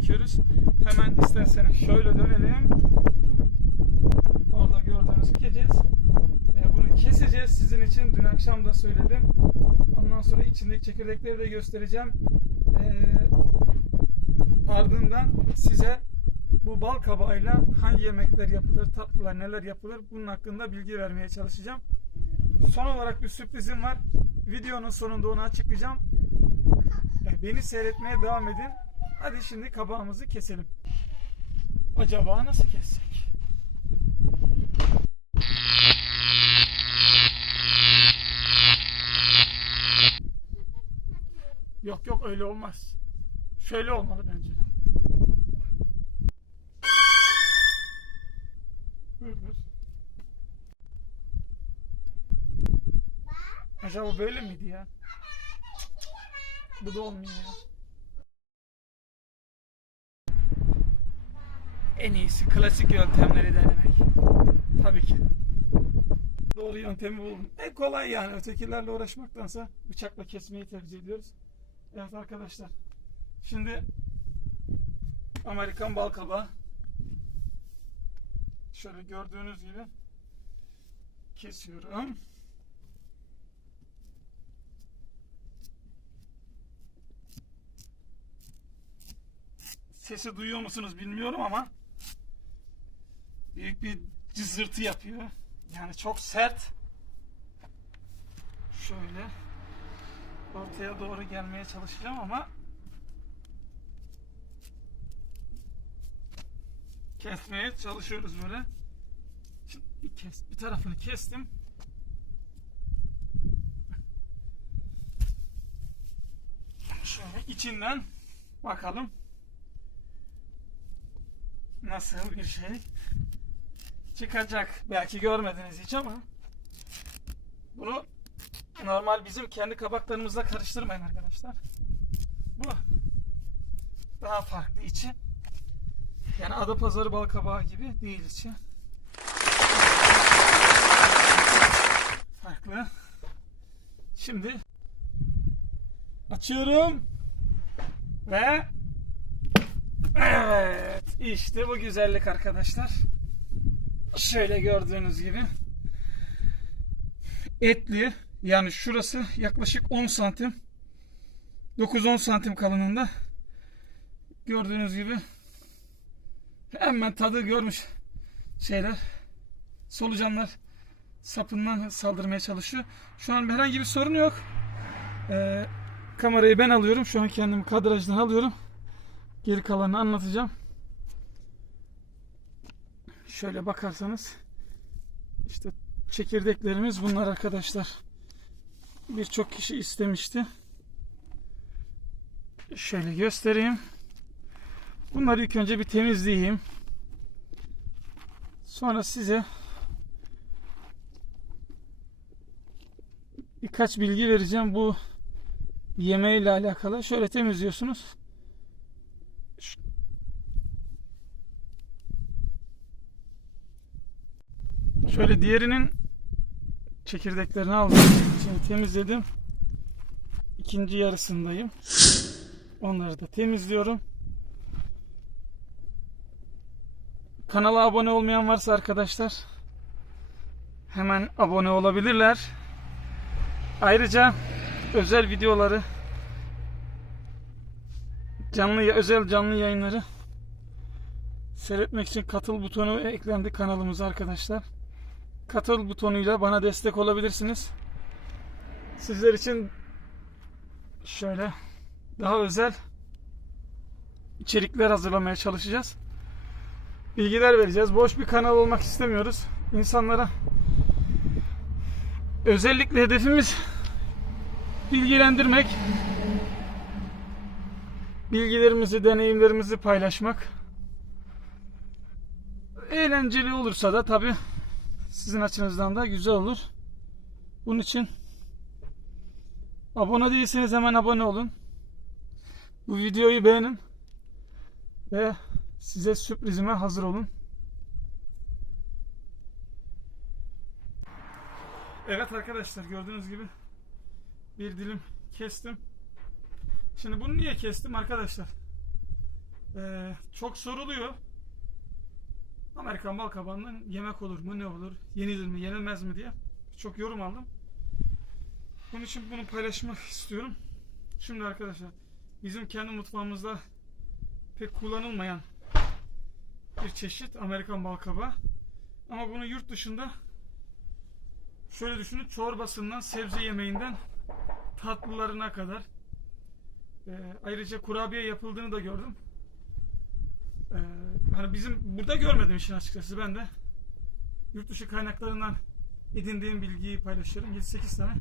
çekiyoruz. Hemen isterseniz şöyle dönelim. Orada gördüğünüz keseceğiz. Ee, bunu keseceğiz sizin için. Dün akşam da söyledim. Ondan sonra içindeki çekirdekleri de göstereceğim. Ee, ardından size bu bal kabağıyla hangi yemekler yapılır, tatlılar neler yapılır bunun hakkında bilgi vermeye çalışacağım. Son olarak bir sürprizim var. Videonun sonunda onu açıklayacağım. E, Beni seyretmeye devam edin. Hadi şimdi kabağımızı keselim. Acaba nasıl kessek? Yok yok öyle olmaz. Şöyle olmalı bence. Acaba böyle miydi ya? Bu da olmuyor ya. En iyisi klasik yöntemleri denemek. Tabii ki. Doğru yöntemi buldum. En kolay yani ötekilerle uğraşmaktansa bıçakla kesmeyi tercih ediyoruz. Evet arkadaşlar. Şimdi Amerikan bal kabağı şöyle gördüğünüz gibi kesiyorum. Sesi duyuyor musunuz bilmiyorum ama büyük bir cızırtı yapıyor. Yani çok sert. Şöyle ortaya doğru gelmeye çalışacağım ama kesmeye çalışıyoruz böyle. Şimdi bir, kes, bir tarafını kestim. Şöyle içinden bakalım nasıl bir şey çıkacak. Belki görmediniz hiç ama bunu normal bizim kendi kabaklarımızla karıştırmayın arkadaşlar. Bu daha farklı içi. Yani Adapazarı bal kabağı gibi değil içi. Farklı. Şimdi açıyorum ve evet işte bu güzellik arkadaşlar. Şöyle gördüğünüz gibi etli yani şurası yaklaşık 10 santim 9-10 santim kalınlığında gördüğünüz gibi hemen tadı görmüş şeyler solucanlar sapından saldırmaya çalışıyor. Şu an herhangi bir sorun yok. Ee, kamerayı ben alıyorum. Şu an kendimi kadrajdan alıyorum. Geri kalanını anlatacağım. Şöyle bakarsanız işte çekirdeklerimiz bunlar arkadaşlar. Birçok kişi istemişti. Şöyle göstereyim. Bunları ilk önce bir temizleyeyim. Sonra size birkaç bilgi vereceğim bu yemeğiyle alakalı. Şöyle temizliyorsunuz. Şöyle diğerinin çekirdeklerini aldım. Şimdi temizledim. İkinci yarısındayım. Onları da temizliyorum. Kanala abone olmayan varsa arkadaşlar hemen abone olabilirler. Ayrıca özel videoları canlı özel canlı yayınları seyretmek için katıl butonu eklendi kanalımıza arkadaşlar. Katıl butonuyla bana destek olabilirsiniz. Sizler için şöyle daha özel içerikler hazırlamaya çalışacağız. Bilgiler vereceğiz. Boş bir kanal olmak istemiyoruz. İnsanlara özellikle hedefimiz bilgilendirmek, bilgilerimizi, deneyimlerimizi paylaşmak. Eğlenceli olursa da tabi sizin açınızdan da güzel olur. Bunun için abone değilseniz hemen abone olun. Bu videoyu beğenin ve size sürprizime hazır olun. Evet arkadaşlar gördüğünüz gibi bir dilim kestim. Şimdi bunu niye kestim arkadaşlar? Ee, çok soruluyor. Amerikan bal kabağından yemek olur mu ne olur? Yenilir mi yenilmez mi diye çok yorum aldım. Bunun için bunu paylaşmak istiyorum. Şimdi arkadaşlar bizim kendi mutfağımızda pek kullanılmayan bir çeşit Amerikan bal kabağı. Ama bunu yurt dışında şöyle düşünün çorbasından sebze yemeğinden tatlılarına kadar e, ayrıca kurabiye yapıldığını da gördüm. E, hani bizim burada görmedim işin açıkçası ben de yurt dışı kaynaklarından edindiğim bilgiyi paylaşıyorum. 7-8 tane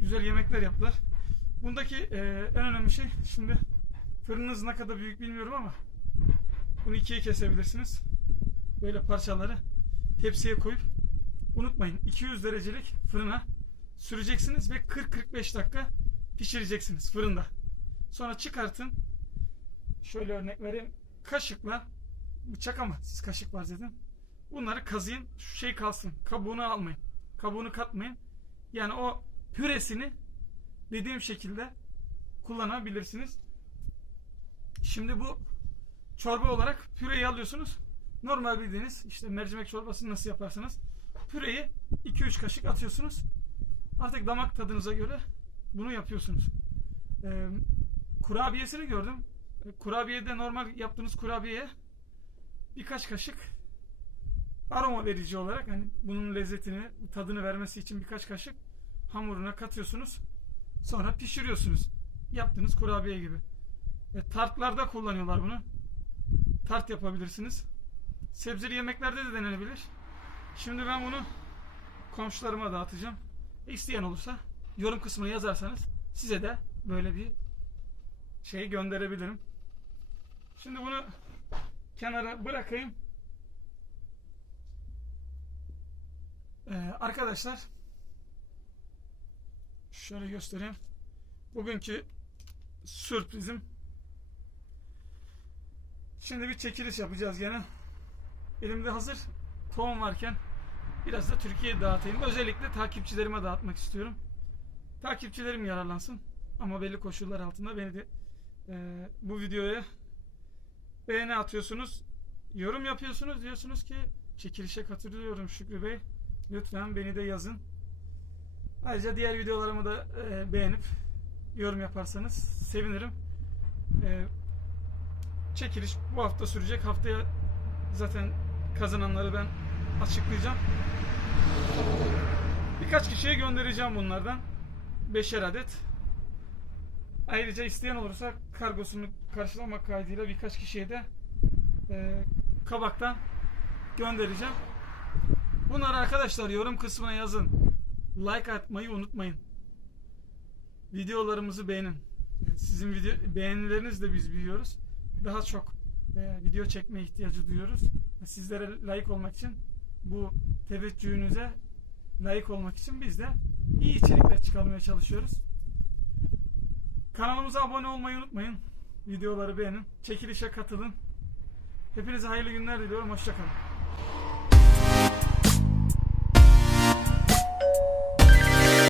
güzel yemekler yaptılar. Bundaki e, en önemli şey şimdi fırınınız ne kadar büyük bilmiyorum ama bunu ikiye kesebilirsiniz. Böyle parçaları tepsiye koyup unutmayın 200 derecelik fırına süreceksiniz ve 40-45 dakika pişireceksiniz fırında. Sonra çıkartın. Şöyle örnek vereyim. Kaşıkla bıçak ama siz kaşık var dedim. Bunları kazıyın. Şu şey kalsın. Kabuğunu almayın. Kabuğunu katmayın. Yani o püresini dediğim şekilde kullanabilirsiniz. Şimdi bu çorba olarak püreyi alıyorsunuz. Normal bildiğiniz işte mercimek çorbasını nasıl yaparsınız? Püreyi 2-3 kaşık atıyorsunuz. Artık damak tadınıza göre bunu yapıyorsunuz. Ee, kurabiyesini gördüm. Kurabiyede normal yaptığınız kurabiyeye birkaç kaşık aroma verici olarak hani bunun lezzetini, tadını vermesi için birkaç kaşık hamuruna katıyorsunuz. Sonra pişiriyorsunuz. Yaptığınız kurabiye gibi. E, tartlarda kullanıyorlar bunu. Tart yapabilirsiniz. Sebzeli yemeklerde de denenebilir. Şimdi ben bunu komşularıma dağıtacağım. E, İsteyen olursa yorum kısmına yazarsanız size de böyle bir şey gönderebilirim. Şimdi bunu kenara bırakayım. Ee, arkadaşlar şöyle göstereyim. Bugünkü sürprizim Şimdi bir çekiliş yapacağız gene. Elimde hazır tohum varken biraz da Türkiye'ye dağıtayım. Özellikle takipçilerime dağıtmak istiyorum. Takipçilerim yararlansın. Ama belli koşullar altında beni de e, bu videoya beğeni atıyorsunuz. Yorum yapıyorsunuz. Diyorsunuz ki çekilişe katılıyorum Şükrü Bey. Lütfen beni de yazın. Ayrıca diğer videolarımı da e, beğenip yorum yaparsanız sevinirim. E, çekiliş bu hafta sürecek. Haftaya zaten kazananları ben açıklayacağım. Birkaç kişiye göndereceğim bunlardan. Beşer adet. Ayrıca isteyen olursa kargosunu karşılamak kaydıyla birkaç kişiye de e, kabaktan göndereceğim. Bunları arkadaşlar yorum kısmına yazın. Like atmayı unutmayın. Videolarımızı beğenin. Sizin video beğenilerinizle biz büyüyoruz. Daha çok e, video çekme ihtiyacı duyuyoruz. Sizlere layık olmak için bu teveccühünüze layık olmak için biz de iyi içerikler çıkarmaya çalışıyoruz. Kanalımıza abone olmayı unutmayın. Videoları beğenin. Çekilişe katılın. Hepinize hayırlı günler diliyorum. Hoşçakalın.